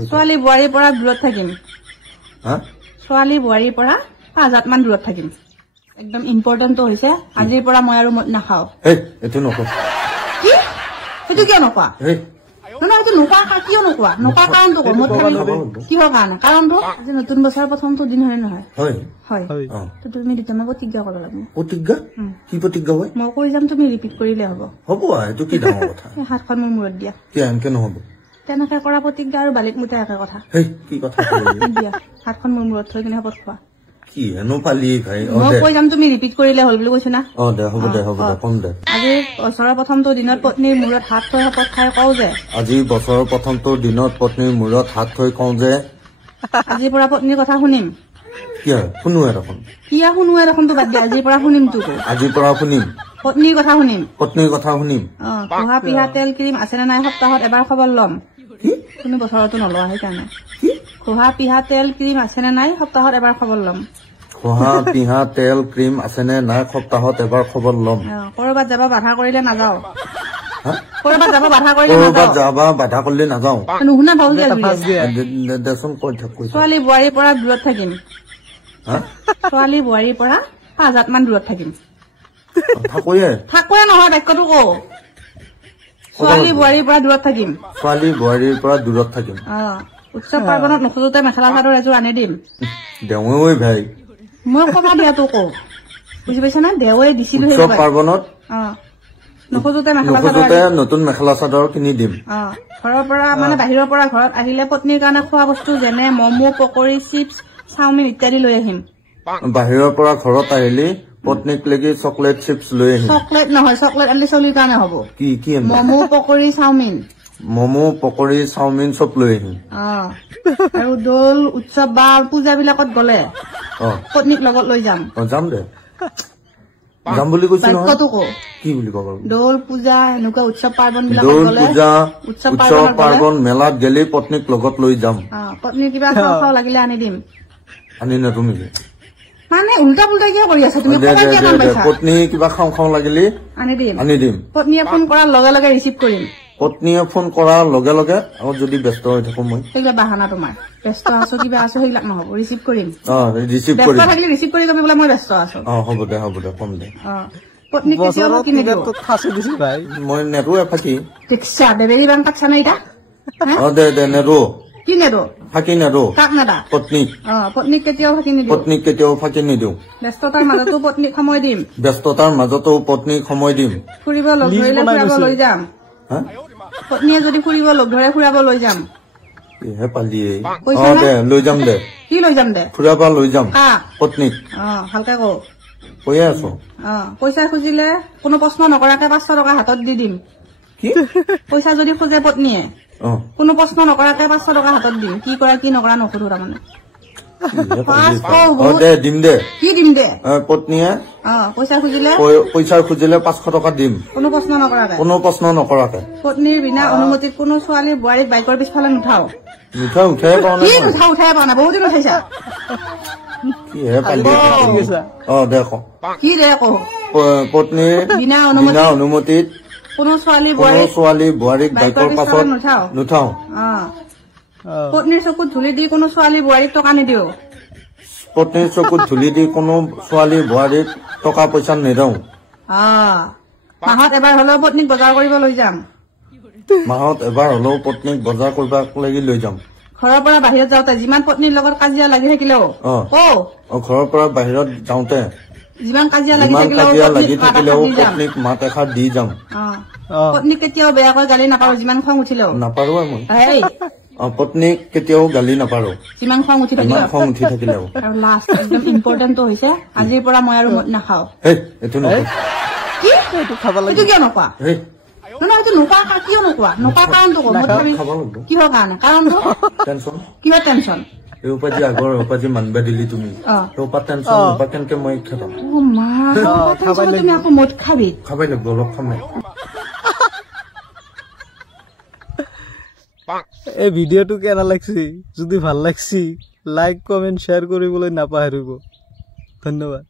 ছোৱালী বুৱাৰীৰ পৰা দূৰত থাকিম ছোৱালী বুৱাৰীৰ পৰা 5 হাত মান দূৰত থাকিম একদম ইম্পৰ্টেন্ট হৈছে আজিৰ পৰা মই আৰু মদ নাখাও এটো নকো কি এটো কিয় নকোৱা না এটো নকোৱা কিয় নকোৱা নকোৱা কাৰণটো ক মদ খাব কিহৰ কাৰণে কাৰণটো আজি নতুন বছৰ প্ৰথমটো দিন হয় নহয় হয় তো তুমি দিতমা প্ৰতিজ্ঞা কৰিব লাগিব প্ৰতিজ্ঞা কি প্ৰতিজ্ঞা হয় মই কৈ যাম তুমি ৰিপিট কৰিলে হ'ব হ'ব এটো কি ডাঙৰ কথা হাতখন মোৰ মূৰত দিয়া কি আনকে নহব তেনেকা কৰা প্ৰতিজ্ঞা আৰু বালিক মুটা একে কথা কি কথা দিয়া হাতখন মোৰ মূৰত থৈ কিনে শপত খোৱা কি এনো পালি ভাই মই কৈ যাম তুমি ৰিপিট কৰিলে হ'ল বুলি কৈছ না দে হ'ব দে কম দে আজি বছৰৰ প্ৰথমটো দিনত পত্নীৰ মূৰত হাত থৈ শপত খাই কওঁ যে আজি বছৰৰ প্ৰথমটো দিনত পত্নীৰ মূৰত হাত থৈ কওঁ যে আজিৰ পৰা পত্নীৰ কথা শুনিম কিয় শুনোৱে দেখোন কিয়া শুনোৱে দেখোনটো বাদ দিয়া আজিৰ পৰা শুনিম তো আজিৰ পৰা শুনিম পত্নীৰ কথা শুনিম কোহা পিহা তেল ক্ৰীম আছে নে নাই সপ্তাহত এবাৰ খবৰ ল'ম তুমি বছৰতো নলোৱা সেইকাৰণে কোহা পিহা তেল ক্ৰীম আছে নে নাই সপ্তাহত এবাৰ খবৰ ল'ম কোহা পিহা তেল ক্ৰীম আছে নে নাই সপ্তাহত এবাৰ খবৰ ল'ম কৰবাত যাব বাধা কৰিলে নাযাও বাধা কৰিলে নাযাও নুশুনা ভাবি দেচোন কৈ থাক ছোৱালী বুৱাৰীৰ পৰা দূৰত থাকিম ছোৱালী বুৱাৰীৰ পৰা 5 হাত মান দূৰত থাকিম থাকোৱে নহয় বাক্যটো কো ছোৱালী বুৱাৰীৰ পৰা দূৰত থাকিম উৎসৱ পাৰ্বণত নখোজোতে মেখেলা চাদৰ এযোৰ আনি দিম দেওৱে ভাই মই কমা দিয়াতো কো বুজি পাইছা না দেওৱে দিছিলো উৎসৱ পাৰ্বণত নখোজোতে নতুন মেখেলা চাদৰ কিনি দিম ঘৰৰ পৰা মানে বাহিৰৰ পৰা ঘৰত আহিলে পত্নীৰ কাৰণে খোৱা বস্তু যেনে মমো পকৰি চিপছ চাওমিন ইত্যাদি লৈ আহিম বাহিৰৰ পৰা ঘৰত আহিলে পত্নীক লাগি চকলেট চিপছ লৈ আহিম চকলেট নহয় চকলেট আনলি চলিৰ কাৰণে হ'ব কি মমো পকৰি চাওমিন চব লৈ আহিম আৰু দৌল উৎসৱ বা পূজা বিলাকত গলে পত্নীক লগত লৈ যাম যাম দে যাম বুলি কৈছো কি বুলি কব দৌল পূজা এনেকুৱা উৎসৱ পাৰ্বণ উৎসৱ পাৰ্বণ মেলাত গেলে পত্নীক লগত লৈ যাম পত্নীৰ কিবা খাওঁ লাগিলে আনি দিম আনি না তুমি মানে উল্টা পুল্টা কিয় কৰি আছা তুমি পত্নী কিবা খাওঁ লাগিলে আনি দিম পত্নীয়ে ফোন কৰাৰ লগে লগে ৰিচিভ কৰিম পত্নীয়ে ফোন কৰাৰ লগে লগে আৰু যদি ব্যস্ত হৈ থাকো মই সেইবিলাক বাহানা তোমাৰ ব্যস্ত আছো কিবা আছো সেইবিলাক নহব ৰিচিভ কৰিম ৰিচিভ কৰি কবি বোলে মই ব্যস্ত আছো হ'ব দে কম দে পত্নী কেতিয়াও কিনি দিও মই নেৰুৱে ফাকি ৰিক্সা দেবেৰী বাং কাটছা না এটা দে নেৰু কি নেৰু ফাকি নেৰু কাক নেদা পত্নীক কেতিয়াও ফাকি নিদিও ব্যস্ততাৰ মাজতো পত্নীক সময় দিম ফুৰিব লগ ধৰিলে ফুৰাব লৈ যাম পত্নীয়ে যদি ফুৰিব লগ ধৰে ফুৰাব লৈ যাম লৈ যাম দে কি লৈ যাম দে ফুৰাব লৈ যাম পত্নীক ভালকে কও কৈয়ে আছো পইচা খুজিলে কোনো প্ৰশ্ন নকৰাকে 500 টকা হাতত দি দিম পইচা যদি খোজে পত্নীয়ে কোনো প্ৰশ্ন নকৰাকে 500 টকা হাতত দিম কি কৰা কি নকৰা নকৰো তাৰমানে কি দিম দে পত্নীয়ে পইচা খুজিলে 500 টকা দিম কোনো প্ৰশ্ন নকৰাকে পত্নীৰ বিনা অনুমতিত কোনো ছোৱালী বুৱাৰীক বাইকৰ পিছফালে নুঠাও উঠাই পোৱা নাই বহুত দিন উঠাইছা পত্নীৰ বিনা অনুমতিত কোনো ছোৱালী বুৱাৰীক বাইকৰ পাছত নুঠাও পত্নীৰ চকুত ধূলি দি কোনো ছোৱালী বুৱাৰীক টকা নিদিও টকা পইচা নিদিও মাহত এবাৰ হলেও পত্নীক বজাৰ কৰিব লৈ যাম লৈ যাম ঘৰৰ পৰা বাহিৰত যাওঁতে যিমান পত্নীৰ লগত কাজিয়া লাগি থাকিলেও ঘৰৰ পৰা বাহিৰত যাওঁতে যিমান কাজিয়া লাগি পত্নীক মাত এষাৰ দি যাম পত্নীক কেতিয়াও বেয়াকৈ গালি নাপাৰো যিমান খং উঠিলেও নাপাৰো মই পত্নীক কেতিয়াও গালি নাপাৰো যিমান খং উঠি থাকিলেও আৰু লাষ্ট একদম ইম্পৰ্টেন্ট হৈছে আজিৰ পৰা মই আৰু মদ নাখাও এইটো নকওঁ এইটো কিয় নকোৱা এইটো নকোৱা কিয় নকোৱা কাৰণটো কিহৰ কাৰণে কাৰণটো কিবা টেনচন উপাধি মানবা দিলি তুমি কেনেকে মই খাম তুমি আকৌ মদ খাবি খাবাই লাগব অলপ খাম এই ভিডিঅ'টো কেনে লাগছি যদি ভাল লাগছি লাইক কমেন্ট শ্বেয়াৰ কৰিবলৈ নাপাহৰিব ধন্যবাদ।